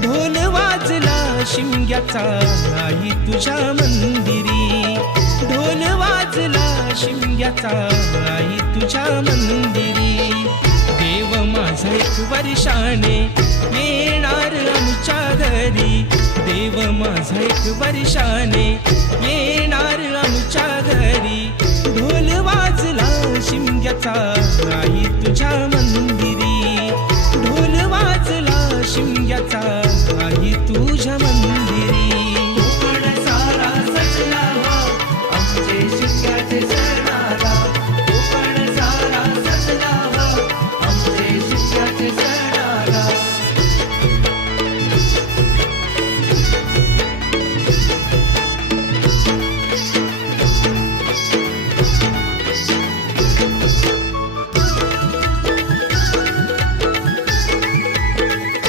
ढोल वाजला शिमग्याचा आई तुझ्या मंदिरी, ढोल वाजला शिमग्याचा आई तुझ्या मंदिरी. देव माझा एक वर्षाने येणार आमच्या घरी, देव माझा एक वर्षाने येणार आमच्या घरी. ढोल वाजला शिमग्याचा आई तुझ्या मंदिरी, ढोल वाजला शिमग्याचा